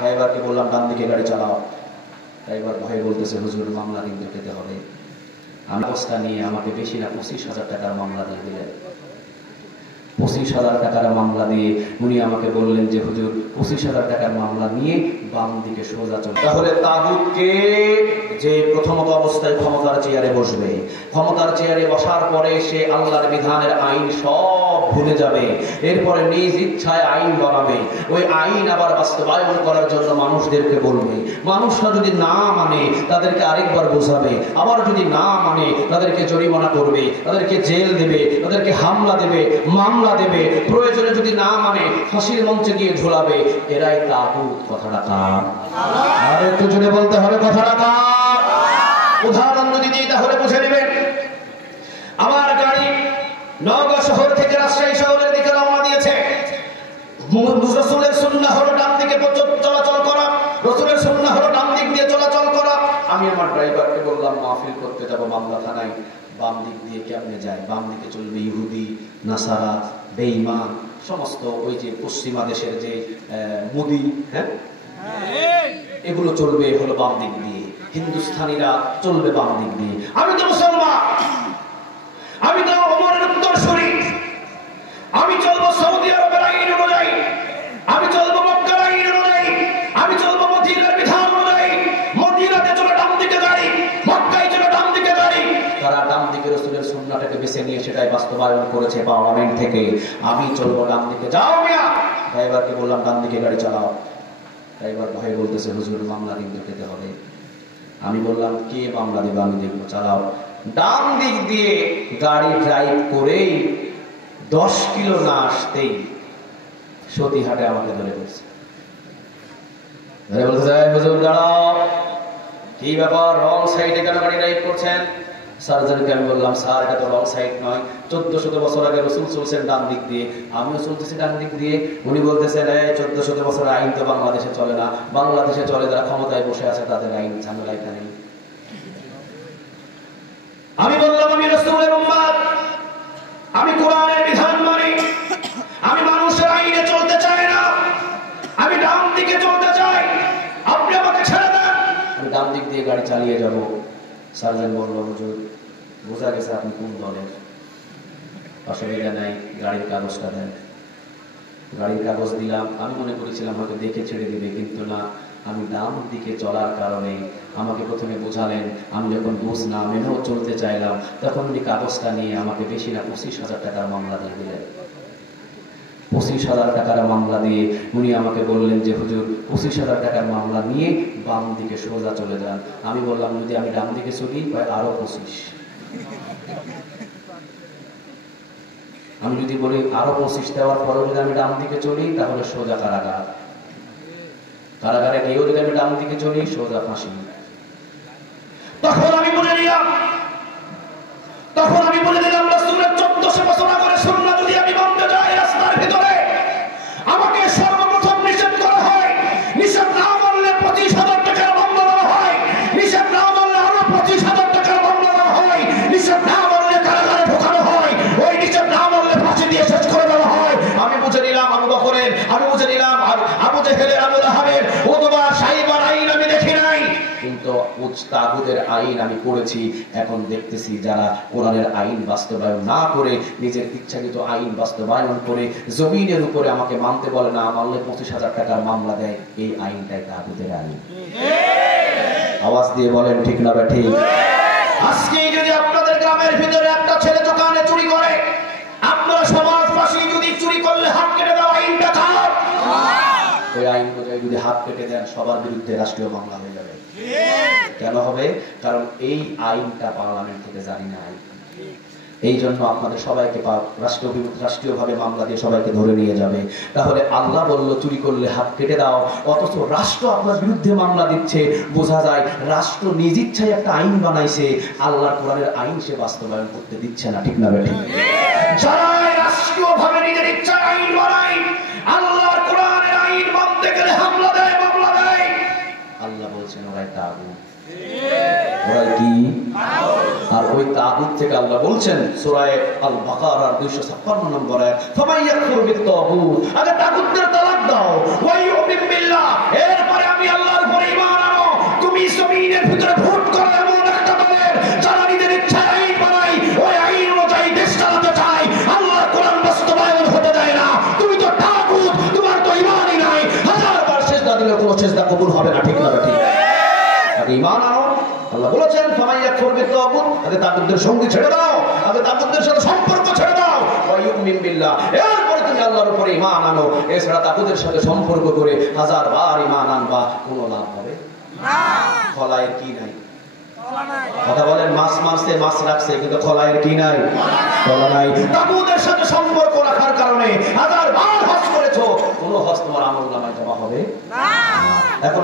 ড্রাইভারকে বললাম ডান দিকে গাড়ি চালাও। ড্রাইভার ভয়ে বলতেছে হুজুর মামলা কিন্তু খেতে হবে। আমি অবস্থা নিয়ে আমাকে বেশি না 25,000 টাকার মামলা দিয়ে দিলেন। 25,000 টাকার মামলা দিয়ে উনি আমাকে বললেন যে হুজুর 25,000 টাকার মামলা নিয়ে বাম দিকে সোজা চলে। তাহলে তাগুতকে যে প্রথমত অবস্থায় ক্ষমতার চেয়ারে বসবে, ক্ষমতার চেয়ারে বসার পরে সে আল্লাহর বিধানের আইন সব ভুলে যাবে, এরপরে নিজ ইচ্ছায় আইন বানাবে, ওই আইন আবার বাস্তবায়ন করার জন্য মানুষদেরকে বলবে, মানুষরা যদি না মানে তাদেরকে আরেকবার বোঝাবে, আবার যদি না মানে তাদেরকে জরিমানা করবে, তাদেরকে জেল দেবে, তাদেরকে হামলা দেবে, মামলা দেবে, প্রয়োজনে যদি না মানে ফাঁসির মঞ্চে গিয়ে ঝোলাবে। এরাই তাগুত। কথাটা কার? আর একটু জোরে বলতে হবে কথাটা কার? উদাহরণ যদি দিই তাহলে বুঝে নেবেন। আমার গাড়ি নওগাঁ শহর থেকে রাজশাহী শহরের দিকে রওনা দিয়েছে। রাসূলের সুন্নাহ হলো ডান দিকে চলাচল করা, রাসূলের সুন্নাহ হলো ডান দিক দিয়ে চলাচল করা। আমি আমার ড্রাইভারকে বললাম মাহফিল করতে যাব মামলা থানায়, বাম দিক দিয়ে কেমনে যায়? বাম দিকে চলবে ইহুদি, নাসারা, বেঈমান, সমস্ত ওই যে পশ্চিমা দেশের যে মুদি, হ্যাঁ, এগুলো চলবে হলো বাম দিক দিয়ে, হিন্দুস্তানিরা চলবে বাম দিক দিয়ে। আমি তো মুসলমান, আমি তো ওমরের উত্তরসূরি, আমি চলবো সৌদি আরবের আইন অনুযায়ী, আমি চলবো মক্কার আইন অনুযায়ী, আমি চলবো মদিনার বিধান অনুযায়ী। মদিনাতে চলে ডান দিকে গাড়ি, মক্কায় চলে ডান দিকে গাড়ি। তারা ডান দিকে রাসূলের সুন্নাহটাকে বেছে নিয়ে সেটাই বাস্তবায়ন করেছে পার্লামেন্ট থেকে। আমি চলবো ডান দিকে। যাও মিয়া। ড্রাইভারকে বললাম ডান দিকে গাড়ি চালাও। ড্রাইভার ভয়ে বলতেছে হুজুর মামলা কিন্তু খেতে হবে। আমি বললাম কে মামলা দেবে? আমি দেখবো, চালাও। ডান দিক দিয়ে গাড়ি ড্রাইভ করেই 10 কিলো না আসতেই সতীহাটে আমাকে ধরে বলছে, বলতে হুজুর দাঁড়াও, কি ব্যাপার, রং সাইডে কেন গাড়ি ড্রাইভ করছেন? সার্জনকে আমি বললাম স্যার এটা তো রং সাইড নয়, 1400 বছর আগে রাসূল চলছেন ডান দিক দিয়ে, আমিও চলতেছি ডান দিক দিয়ে। উনি বলতেছেন 1400 বছরের আইন তো বাংলাদেশে চলে না, বাংলাদেশে চলে যারা ক্ষমতায় বসে আছে তাদের আইন, ঝামেলা এখানে। আমি বললাম আমি রাসূলের উম্মত, আমি কোরআনের বিধান মানি, আমি মানুষের আইনে চলতে চাই না, আমি ডান দিকে চলতে চাই, আপনি আমাকে ছেড়ে দেন, আমি ডান দিক দিয়ে গাড়ি চালিয়ে যাব। সার্জন বলল হুজুর বোঝা গেছে আপনি কোন দলের, অসুবিধা নাই, গাড়ির কাগজটা দেন। গাড়ির কাগজ দিলাম। আমি মনে করেছিলাম হয়তো দেখে ছেড়ে দিবে, কিন্তু না, আমি ডান দিকে চলার কারণে আমাকে প্রথমে বোঝালেন। আমি যখন বুঝলাম মেনেও চলতে চাইলাম, তখন উনি কাগজটা নিয়ে আমাকে বেশি না 25,000 টাকার মামলা দিয়ে দিলেন। 25,000 টাকার মামলা দিয়ে উনি আমাকে বললেন যে হুজুর 25,000 টাকার মামলা নিয়ে বাম দিকে সোজা চলে যান। আমি বললাম যদি আমি ডান দিকে চলি আরো 25। আমি যদি বলি আরো 25 দেওয়ার পরেও যদি আমি ডান দিকে চলি তাহলে সোজা কারাগার, কারাগারে গিয়েও যদি আমি ডান দিকে চলি সোজা ফাঁসি। তখন আমি বলে দিলাম রাসূলের 1400 বছর আগের সুন্নাহ যদি আমি মানতে যাই রাস্তার ভিতরে আমাকে সর্বপ্রথম নিষেধ করা হয়। নিষেধ না মানলে 25,000 টাকার মামলা দেওয়া হয়, নিষেধ না মানলে আরো 25,000 টাকার মামলা দেওয়া হয়, নিষেধ না মানলে কারাগারে ঢোকানো হয়, ওই নিষেধ না মানলে ফাঁসি দিয়ে শেষ করে দেওয়া হয়। আমি বুঝে নিলাম আবু বকরের, আমি বুঝে নিলাম আবু জেহেলের, আবু লাহাবের, উতবা, সাইবার আইন আমি দেখি নাই, কিন্তু তাগুতের আইন আমি পড়েছি। এখন দেখতেছি যারা কোরআনের আইন বাস্তবায়ন না করে নিজের ইচ্ছাকৃত আইন বাস্তবায়ন করে জমিনের উপরে আমাকে মানতে বলে, না মানলে 25,000 টাকার মামলা দেয়, এই আইনটাই তাগুতের আইন। আওয়াজ দিয়ে বলেন ঠিক না ঠিক? আজকে যদি আপনাদের গ্রামের ভিতরে একটা ছেলে দোকানে চুরি করে, আপনারা সমাজবাসী যদি চুরি করলে হাত কেটে দাও আইনটা খারাপ, ওই আইন অনুযায়ী যদি হাত কেটে দেন সবার বিরুদ্ধে রাষ্ট্রীয় মামলা হয়ে যাবে। কেন হবে? কারণ এই আইনটা পার্লামেন্ট থেকে জারি নাই। এই জন্য আপনাদের সবাইকে রাষ্ট্রীয়ভাবে মামলা দিয়ে সবাইকে ধরে নিয়ে যাবে। তাহলে আল্লাহ বলল চুরি করলে হাত কেটে দাও, অথচ রাষ্ট্র আপনার বিরুদ্ধে মামলা দিচ্ছে। বোঝা যায় রাষ্ট্র নিজ ইচ্ছায় একটা আইন বানাইছে, আল্লাহর কোরআনের আইন সে বাস্তবায়ন করতে দিচ্ছে না। ঠিক না বেঠিক? যারা রাষ্ট্রীয়ভাবে নিজের ইচ্ছায় আইন বানায়, আল্লাহর কোরআনের আইন মানতে গেলে হামলা দেয়, মামলা দেয়, আল্লাহ বলছেন ওরাই তাগুত। ওরাই কি? আর ওই তাগুত থেকে আল্লাহ বলছেন সূরা আল বাকারার 256 নম্বর আয়াত, ফামাইয়াকুর বিত তাগুত, আগে তাগুতদের তালাক দাও, ওয়া ইউমিন বিল্লাহ, এরপর তাগুতের সঙ্গী ছেড়ে দাও, আগে তাগুতের সাথে সম্পর্ক ছেড়ে দাও। ওয়া ইউমিন বিল্লাহ, এরপরে তুমি আল্লাহর উপরে ঈমান আনো। এছাড়া তাগুতের সাথে সম্পর্ক করে হাজার বার ঈমান আনবা, কোনো লাভ হবে না। খলায়ের কি নাই? কথা বলেন, মাছ মারছে, মাছ রাখছে, কিন্তু খলায়ের কি নাই? খলা নাই। তাগুতের সাথে সম্পর্ক রাখার কারণে হাজার বার হজ করেছো, কোনো হজ তোমার আমলনামায় জমা হবে না। এখন